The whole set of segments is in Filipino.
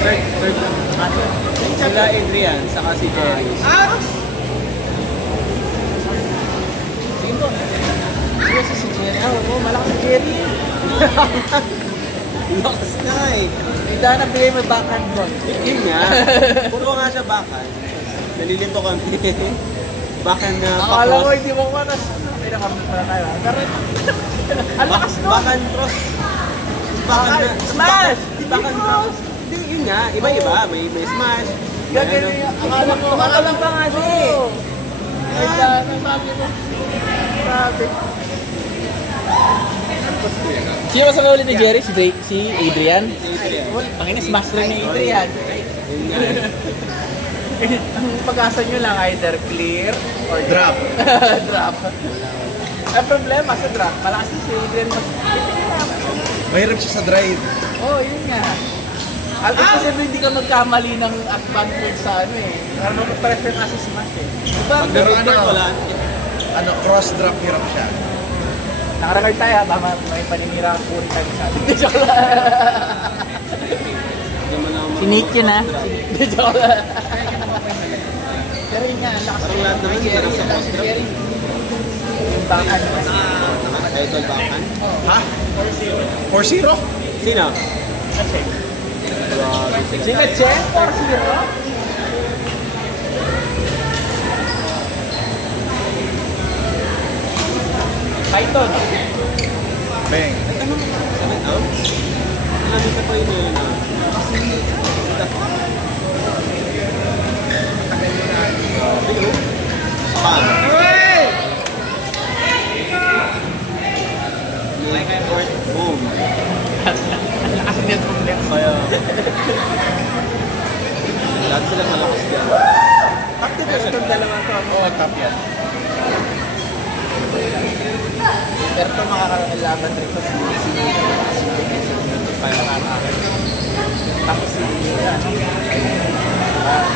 Third lang. Sila Adrian, saka si Jerry. Sino? Sino si Jerry? Oo, malakas si Jerry. Lakas na eh. May dana bigay mo backhand mo. Yun nga. Puro nga siya backhand. Nalilito kami. Backhand na pa-cross. Akala ko hindi mo manas. May nakamit pala tayo. Ang lakas nun. Backhand cross. Backhand na. Smash! Backhand cross. Hindi, yun nga. Iba-iba. May smash. Gagawin niya. Akala mo. Makalang pa nga siya eh. May dana. Sabi mo. Sabi. Sino mas ulit ni Jerry? Si Adrian? Panginis, master ni Adrian. Ang pag-asa nyo lang either clear or Drop. drop. Ang problema sa drop, malakas si Adrian mas... Mahirap siya sa drive. Oo, yun nga. Alam ko sabi hindi ka magkamali ng advantage sa ano eh. Para mag-pressure nga si Smash eh. Diba? Pero Cross drop hirap siya. Nakarecord tayo ha, tama may paninira ang puri tayo sa atin. Joke lang. Sinit yun ha. Joke lang. Pero yun nga, lakas Parang lahat naman Jerry, sa lakas post-drop. Jerry. Yung backhand. Idol backhand. Ha? 4-0? Sino? Sino Che? 4-0? Python. Bang. Sabi out? Alam ka pa yun yun. Bam! Boom! Lakas niya problema. Kaya... Lahat sila malakas yan. Active ba itong dalawa to? Oo, top yan. Pero ito makakalaban rin ito si Palaman. Tapos si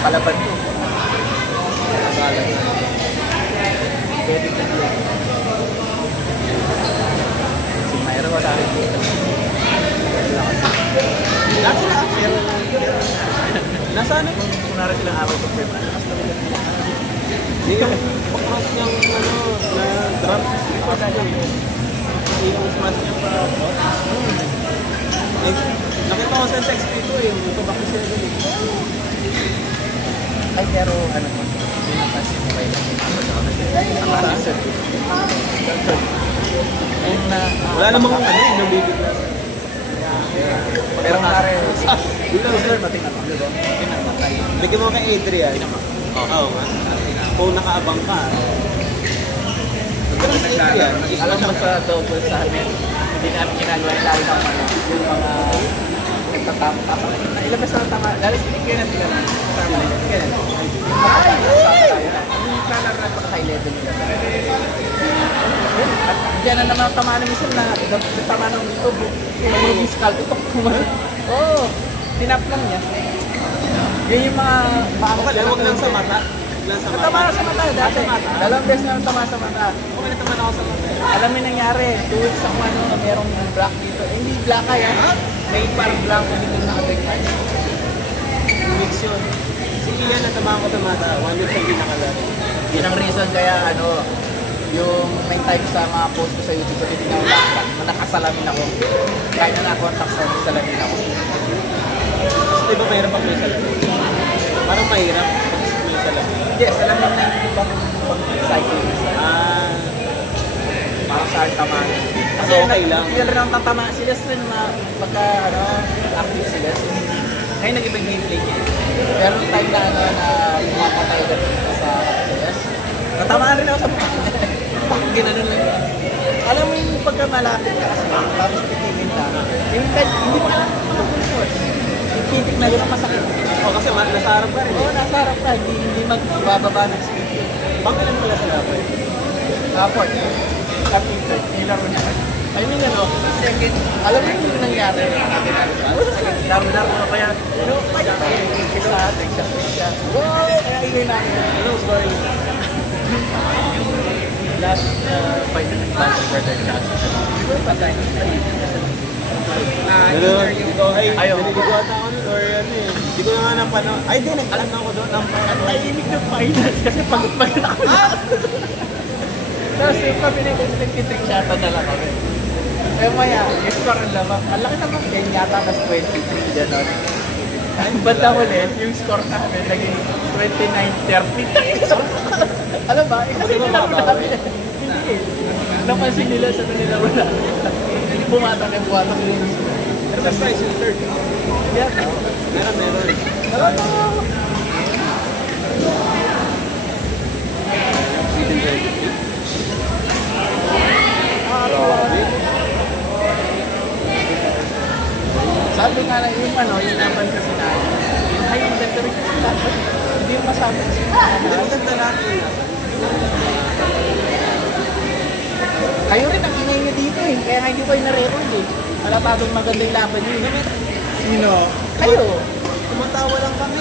Palaban ko. Pwede ka dito. Si Mayra wala rin dito. Lahat sila pero... Nasaan eh? Kunwari silang away ko pero Hindi yung pag-cross niyang na drop. Yung smash niya pa cross. Nakita ko sa XP2 eh. Nagpabak ko sila dun eh. ay pero ano mo? Hindi napansin mo kayo. Nakasin. Wala namang ano eh. Nabibigla. Pero nga rin. Bilang sila. Pinamatay. Bigyan mo kay Adrian. Oo nga. Kung nakaabang ka. Pero si Adrian. Alam mo sa double sa amin, hindi namin ginagawa yung lalo ng ano, yung mga nagtatama. Ilabas na tama. Lalo sa kailan sila na. Kailan? Ay! Yung kalar na high level nila. Diyan na naman ang tama ng isa na tama ng tubo. Yung fiscal, ito kumano. Oo, tinap lang niya. Yun yung mga... Huwag lang sa mata. Tama na sa mata dati. Dalawang beses na tama sa mata. Okay na naman ako sa mata. Alam mo yung nangyari, 2 weeks ako ano, merong black dito. Eh, hindi black kaya. May parang black dito na nakabigay. 2 weeks yun. Si Ian natamaan ko sa mata. 1 week hindi nakalaro. Yun ang reason kaya ano, yung may type sa mga post ko sa YouTube ko, hindi na nakasalamin ako. Kaya na na-contact sa salamin ako. Di ba mahirap pag may salamin? Parang mahirap pag may salamin. Hindi, salamin na yung ibang pag-cycle. Parang saan tamaan. Kasi okay lang. Yun rin ang tatama sila sa na pagka ano, active sila. Ngayon nag-iba yung gameplay niya. Pero nung time na ano, na lumapatay ka dito sa Celeste, natamaan rin ako sa mukha. Ginanon lang yun. Alam mo yung pagka malapit ka kasi tapos titigin ka. Hindi mo alam kung force. Yung titig na yun ang masakit. O kasi nasa harap ka rin. Oo, nasa harap ka. Hindi magbababa ng speed yun. Pangkalan pala sa lapay. Airport. Computer. Nilaro niya. I mean, ano, second, alam mo yung nangyari. Laro-laro na kaya, sa atin, siya. Wow! Kaya ingay namin. Ano, sorry. Last fight na nag-last for their chance. Siguro pa tayo. Ito ay, Ayaw. naliligo ata ako nun or ano eh. ng panahon. Ay, di, nagkalan ako doon. Ang tahimik ng finals kasi pagod ako na. Tapos yung kami nag-trick siya, padala kami. Eh maya, yung score ang lamang. Ang laki naman kayo yata, mas 23, gano'n. Banda ulit, yung score namin naging 29-30. Alam ba? Kasi nilaro namin. Hindi. Napansin nila sa nilaro namin. Bumatang yung bumatang nila. Pero mas price yung third. Yeah. Meron. Sabi nga na yung yung naman kasi na yung high inventory kasi dapat hindi yung masama kasi Hindi maganda lahat yun. kayo rin ang ingay nyo dito eh, kaya nga hindi kayo na-record eh. Malatadong maganda yung laban nyo eh. Sino? Kayo! Tumatawa lang kami.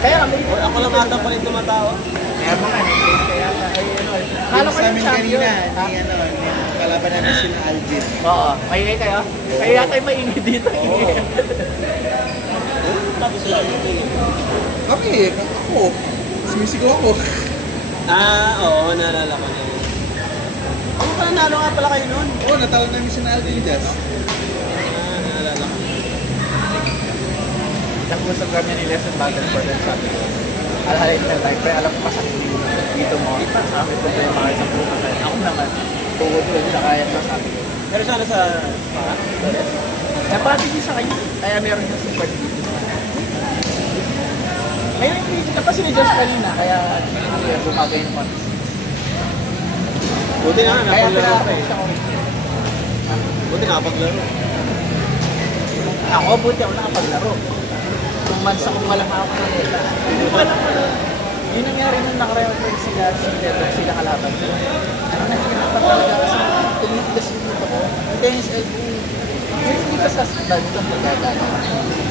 Kaya kami. O, ako lang ata pa rin tumatawa. Kaya mga na-place kaya ay Kala ko yung champion. Ni kalaban namin sila Alvin. Oo, maingay kayo? Kaya yata yung maingay dito. Tapos sila. Kami, ako. Sumisigaw ako. Oo, naalala ko na yun. Ako pala nalo nga pala kayo noon. Oo, natalo namin sila Alvin Jazz. Naalala ko. Nag-usap kami ni Lesson Battle for them sabi ko. Alhalin na tayo, pero alam ko masakit dito mo. Sabi ko tayo mga isang bukas. Ako naman, tugod ko sa kaya ko sabi ko. Pero sana sa Torres. Kaya pati din sa kanya, kaya meron yung support dito. Ngayon, hindi ka pa sila Josh kanina, kaya bumagay yung contest. Buti nga, Kaya napaglaro pa eh. siya ko. Buti nakapaglaro. Ako, buti ako nakapaglaro. Kung months akong walang ako na nila. Hindi ko alam ano. Yung nangyari nung nakarecord sila kalaban. Ano nahihirapan talaga kasi tumitigas yung dito ko. Ang tennis elbow. Hindi ka sa dito ang magagana.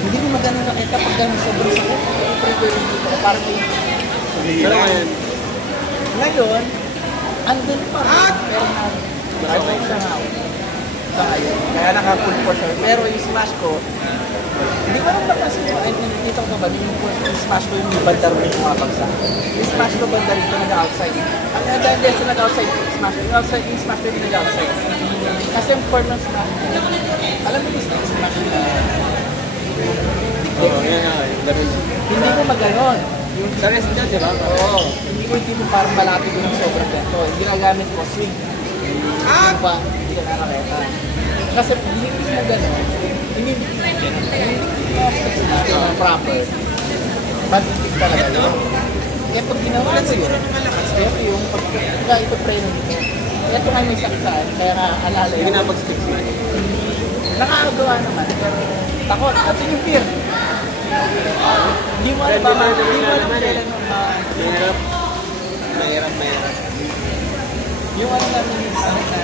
Hindi mo magano nakita pag gano'n sobrang sakit. I-prepare yung dito ko. Parang may... Pero ngayon, Ngayon, andun pa rin. Pero na... Okay siya nga ako. Sa ngayon. Kaya naka-full force ako. Pero yung smash ko, hindi ko alam napansin ko, ay nakikita ko ba, yung smash ko yung banda rin yung mapagsak. Yung smash ko banda rin ko nag-outside. Ang dahil sa nag-outside, smash ko, yung smash ko yung nag-outside. Kasi yung form ng smash ko, alam mo yung smash na, yan nga eh. Ganun. hindi ko maganon. Sa rest dyan, di ba? Oo, hindi ko parang malapit ko ng sobrang ganito. Yung ginagamit ko, swing. Hindi pa, hindi ka nakakita. Kasi hindi mo gano'n, hindi mo proper. Pag-tip talaga yun. Kaya pag ginawa ko yun, pero yung pagka ito preno nito, ito nga may sakit kaya nga alala Hindi yun. na pag-stick smash. Nakakagawa naman, pero takot. At yung fear. Hindi mo alam ba, hindi mo alam kailan Mahirap. Mahirap. yung ano namin yung sakit na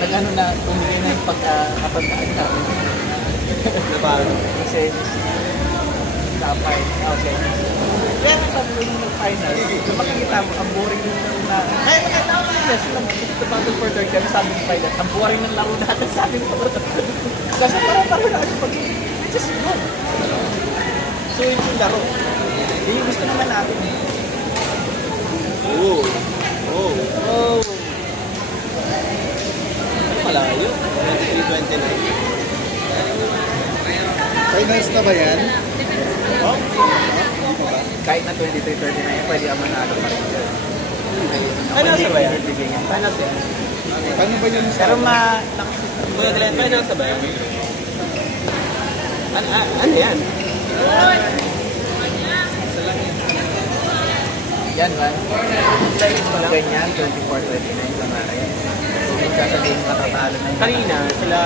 nag-ano na, tumili na yung pagkakapagkaan namin. Na paano? Kasi, tapay, okay. Kaya nga sabi ko yung final, makikita mo, ang boring yung laro na, kaya nakita ko yung test lang, the battle for third kaya sabi ng final, ang boring ng laro natin, sabi ko. Kasi parang na kasi pag, it's just good. So yun yung laro. Yun yung gusto naman natin. Oo. Oh. Malayo. 23-29. Finals na ba yan? Oh? Kahit na 23-39, pwede ang manalo pa rin. Finals na ba yan? Finals yan. Paano ba yun sa... Pero Kuya Glenn, finals na ba yan? Ano yan? yan man. Ganyan, 24-29 lang na rin. Yung sasabihin matatalo na yun. Kanina, sila...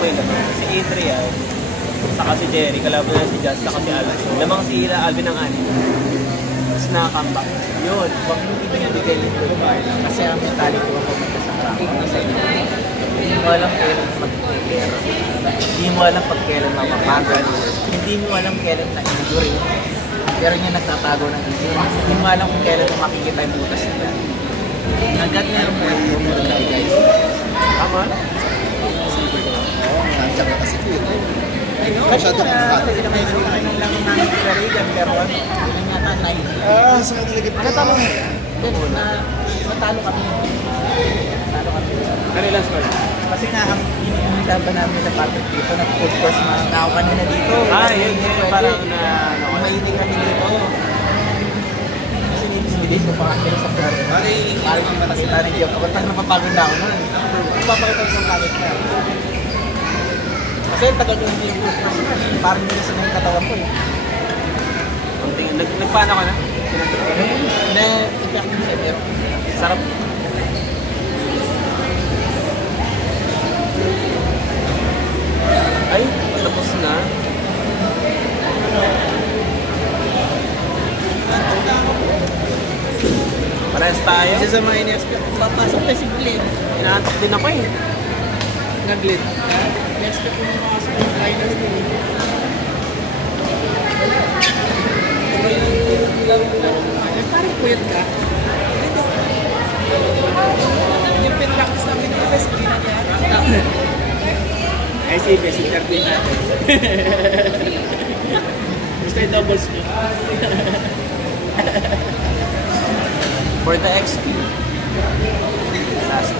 Wait lang. Si Adrian, saka si Jerry, kalaban na si Jazz, saka si Alex. Lamang si Alvin ng anin. Tapos na-comeback. Yun, wag mo ito yung bigay yung goodbye. Kasi ang mentality ko pumunta sa track. Hindi mo alam kailan mag-care. Hindi mo alam pag kailan mapapagal. Hindi mo alam kailan na-injury. Pero yung nagtatago ng injury. Hindi mo alam kung kailan makikita yung butas nila. Hanggat meron mo yung bigay. Tama? Nandiyan ka kasi ko. masyado kang fat. Hindi naman yung kainan lang namin kila Regan, pero ano, yun yata 90. Ah, saan ka talaga? Ano tama? Then, natalo kami. Natalo kami. Ano yung last call? Kasi nga, ang iniinita ba namin na partner dito, na food course na tao kanina dito. Yun, parang na... Mainit kami dito. Kasi nililis ko pa kami sa floor. Parang yung matasita rin yung kapag napapagod na ako nun. Papakita ko sa kalit na. Kasi tagal yung hindi yung food course na. Parang nililis na yung katawan ko. Nagpaano ka na? Na effective siya, pero Sarap. Ay, tapos na. Parehas tayo. isa sa mga in-expect. Papasok na si Glenn. Inaantok din ako eh. Nag-Glenn. In-expect ko yung mga sa liners din. Parang puyat ka. Yung pinractice namin yung best green niya. Ay, si best interview natin. Gusto yung double spin. For the XP. Last.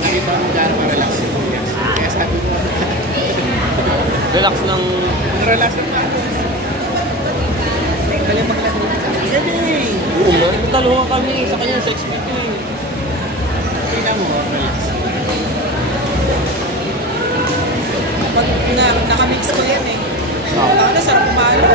Nakita mo gano'n ma-relax yung Yes. Kaya sabi ko, Relax lang. relax yung Kaya maglaro sa akin. Oo nga. Dalawa kami sa kanya sa XP ko eh. tingnan mo, relax. Pag nakamix ko yan eh. Wala na, sarap kumalo.